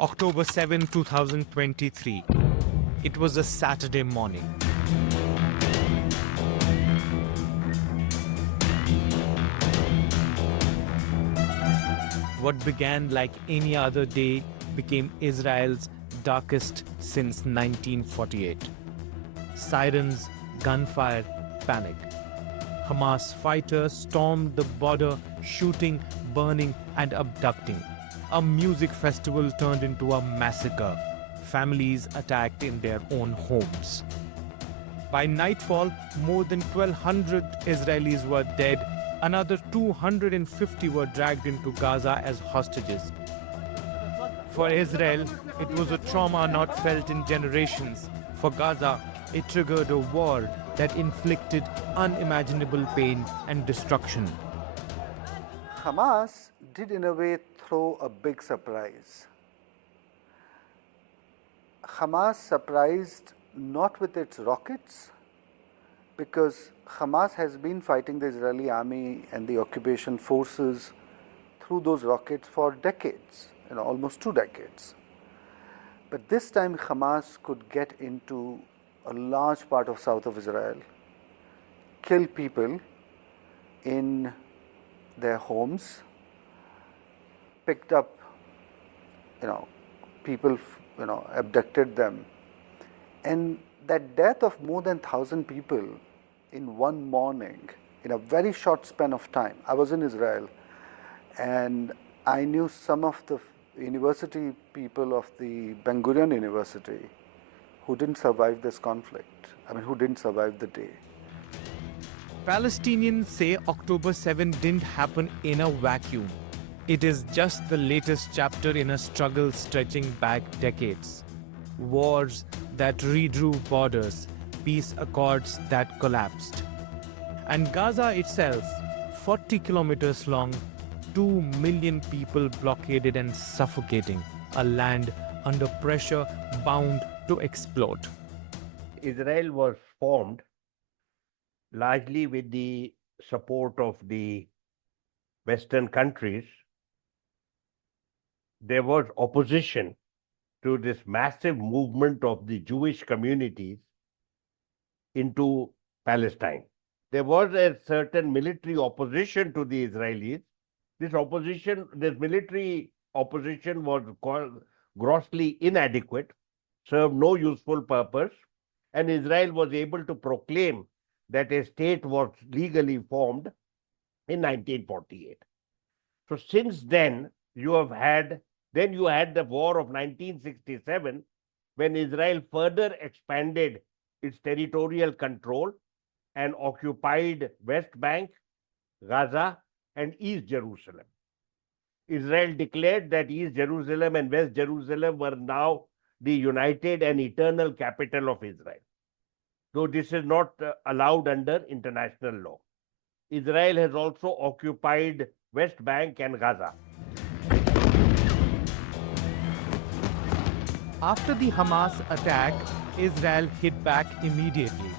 October 7, 2023. It was a Saturday morning. What began like any other day became Israel's darkest since 1948. Sirens, gunfire, panic. Hamas fighters stormed the border, shooting, burning, and abducting. A music festival turned into a massacre. Families attacked in their own homes. By nightfall, more than 1,200 Israelis were dead. Another 250 were dragged into Gaza as hostages. For Israel, it was a trauma not felt in generations. For Gaza, it triggered a war that inflicted unimaginable pain and destruction. Hamas did in a way throw a big surprise. Hamas surprised not with its rockets, because Hamas has been fighting the Israeli army and the occupation forces through those rockets for decades, almost 2 decades. But this time Hamas could get into a large part of south of Israel, kill people in their homes, picked up, people, abducted them. And that death of more than 1,000 people in one morning, in a very short span of time. I was in Israel and I knew some of the university people of the Ben Gurion University who didn't survive this conflict. Who didn't survive the day. Palestinians say October 7 didn't happen in a vacuum. It is just the latest chapter in a struggle stretching back decades. Wars that redrew borders, peace accords that collapsed. And Gaza itself, 40 kilometers long, 2 million people blockaded and suffocating, a land under pressure bound to explode. Israel was formed largely with the support of the Western countries. There was opposition to this massive movement of the Jewish communities into Palestine. There was a certain military opposition to the Israelis. This military opposition was grossly inadequate, served no useful purpose, and Israel was able to proclaim that a state was legally formed in 1948. So since then, you had the war of 1967, when Israel further expanded its territorial control and occupied West Bank, Gaza, and East Jerusalem. Israel declared that East Jerusalem and West Jerusalem were now the united and eternal capital of Israel, though this is not allowed under international law. Israel has also occupied West Bank and Gaza. After the Hamas attack, Israel hit back immediately.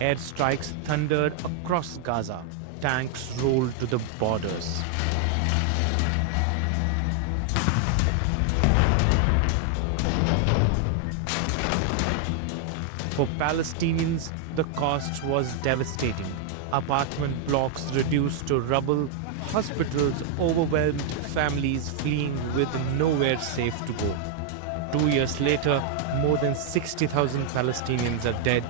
Airstrikes thundered across Gaza. Tanks rolled to the borders. For Palestinians, the cost was devastating. Apartment blocks reduced to rubble, hospitals overwhelmed, families fleeing with nowhere safe to go. 2 years later, more than 60,000 Palestinians are dead,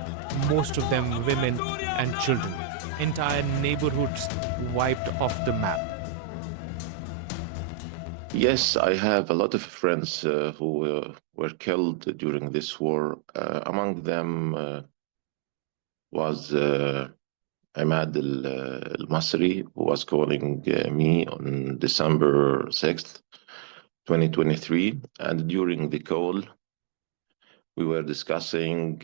most of them women and children. Entire neighborhoods wiped off the map. Yes, I have a lot of friends who were killed during this war. Among them was Ahmad al-Masri, who was calling me on December 6th, 2023. And during the call, we were discussing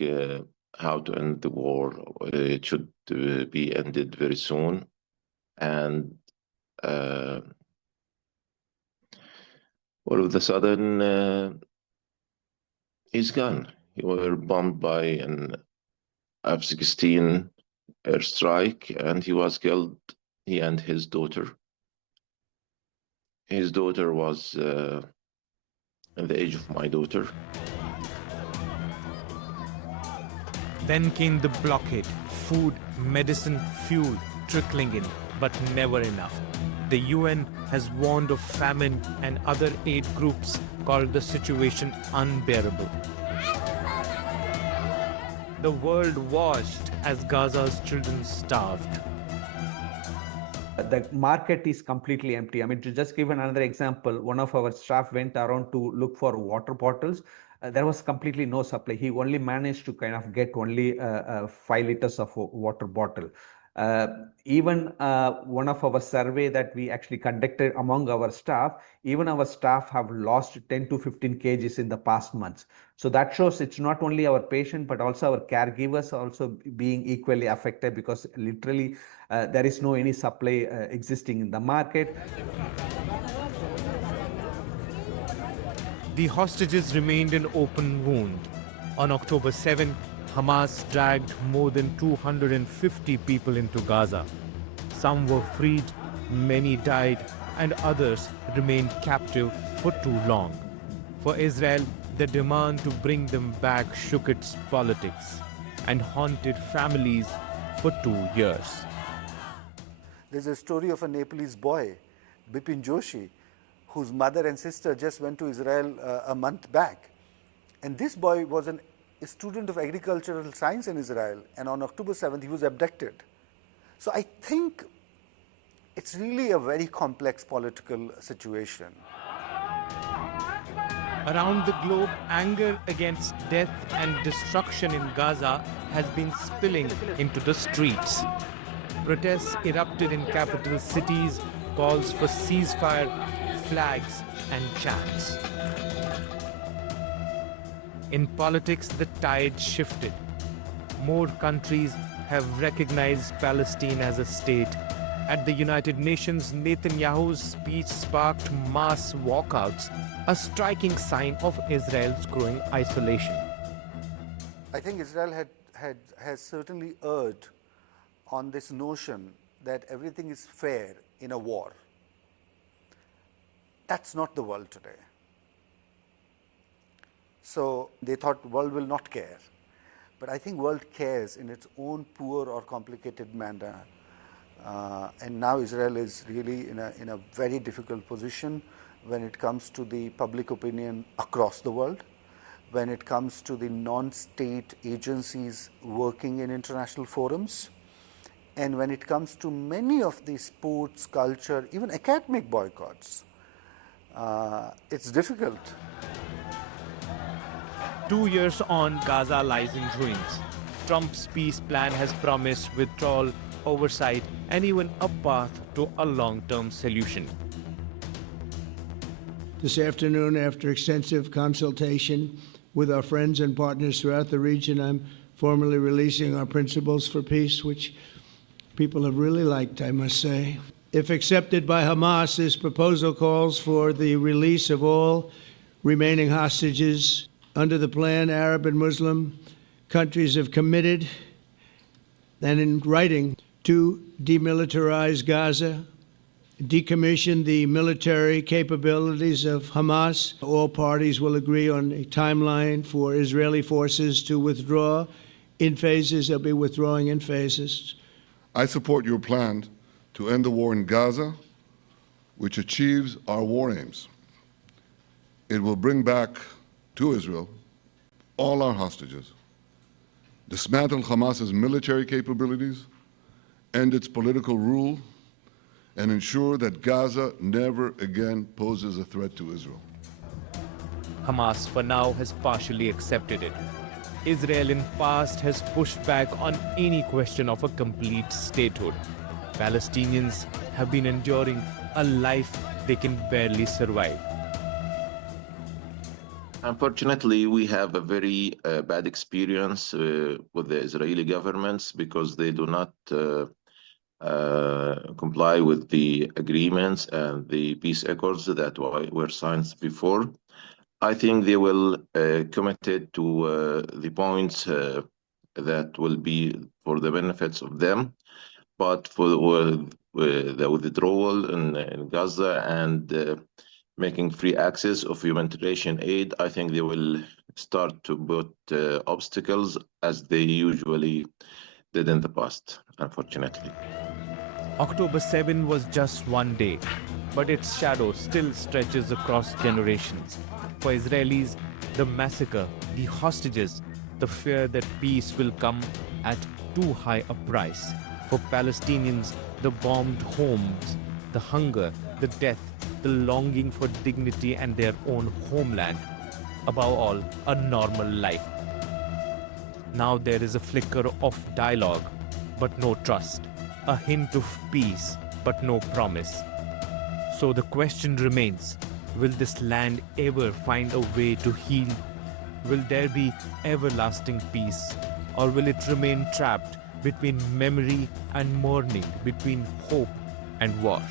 how to end the war. It should be ended very soon. And all of a sudden, he's gone. He was bombed by an F-16 airstrike, and he was killed, he and his daughter. His daughter was in the age of my daughter. Then came the blockade. Food, medicine, fuel trickling in, but never enough. The UN has warned of famine, and other aid groups called the situation unbearable. The world watched as Gaza's children starved. The market is completely empty. I mean, to just give another example, one of our staff went around to look for water bottles. There was completely no supply. He only managed to kind of get only 5 liters of water bottle. Even one of our survey that we actually conducted among our staff, even our staff have lost 10 to 15 kgs in the past months. So that shows it's not only our patient, but also our caregivers also being equally affected, because literally there is no any supply existing in the market. The hostages remained an open wound. On October 7, Hamas dragged more than 250 people into Gaza. Some were freed, many died, and others remained captive for too long. For Israel, the demand to bring them back shook its politics and haunted families for 2 years. There's a story of a Nepalese boy, Bipin Joshi, whose mother and sister just went to Israel a month back. And this boy was a student of agricultural science in Israel, and on October 7th, he was abducted. So I think it's really a very complex political situation. Around the globe, anger against death and destruction in Gaza has been spilling into the streets. Protests erupted in capital cities, calls for ceasefire, flags and chants. In politics, the tide shifted. More countries have recognized Palestine as a state. At the United Nations, Netanyahu's speech sparked mass walkouts, a striking sign of Israel's growing isolation. I think Israel has certainly erred on this notion that everything is fair in a war. That's not the world today. So they thought the world will not care. But I think world cares in its own poor or complicated manner. And now Israel is really in a very difficult position when it comes to the public opinion across the world, when it comes to the non-state agencies working in international forums, and when it comes to many of the sports, culture, even academic boycotts. It's difficult. 2 years on, Gaza lies in ruins. Trump's peace plan has promised withdrawal, oversight, and even a path to a long-term solution. This afternoon, after extensive consultation with our friends and partners throughout the region, I'm formally releasing our principles for peace, which people have really liked, I must say. If accepted by Hamas, this proposal calls for the release of all remaining hostages. Under the plan, Arab and Muslim countries have committed, and in writing, to demilitarize Gaza, decommission the military capabilities of Hamas. All parties will agree on a timeline for Israeli forces to withdraw in phases. They'll be withdrawing in phases. I support your plan to end the war in Gaza, which achieves our war aims. It will bring back to Israel all our hostages, dismantle Hamas's military capabilities, end its political rule, and ensure that Gaza never again poses a threat to Israel. Hamas, for now, has partially accepted it. Israel in past has pushed back on any question of a complete statehood. Palestinians have been enduring a life they can barely survive. Unfortunately, we have a very bad experience with the Israeli governments because they do not comply with the agreements and the peace accords that were signed before. I think they will committed to the points that will be for the benefits of them, but for the withdrawal in Gaza and making free access of humanitarian aid, I think they will start to put obstacles as they usually did in the past, unfortunately. October 7 was just one day, but its shadow still stretches across generations. For Israelis, the massacre, the hostages, the fear that peace will come at too high a price. For Palestinians, the bombed homes, the hunger, the death, the longing for dignity and their own homeland. Above all, a normal life. Now there is a flicker of dialogue, but no trust. A hint of peace, but no promise. So the question remains, will this land ever find a way to heal? Will there be everlasting peace? Or will it remain trapped between memory and mourning, between hope and war?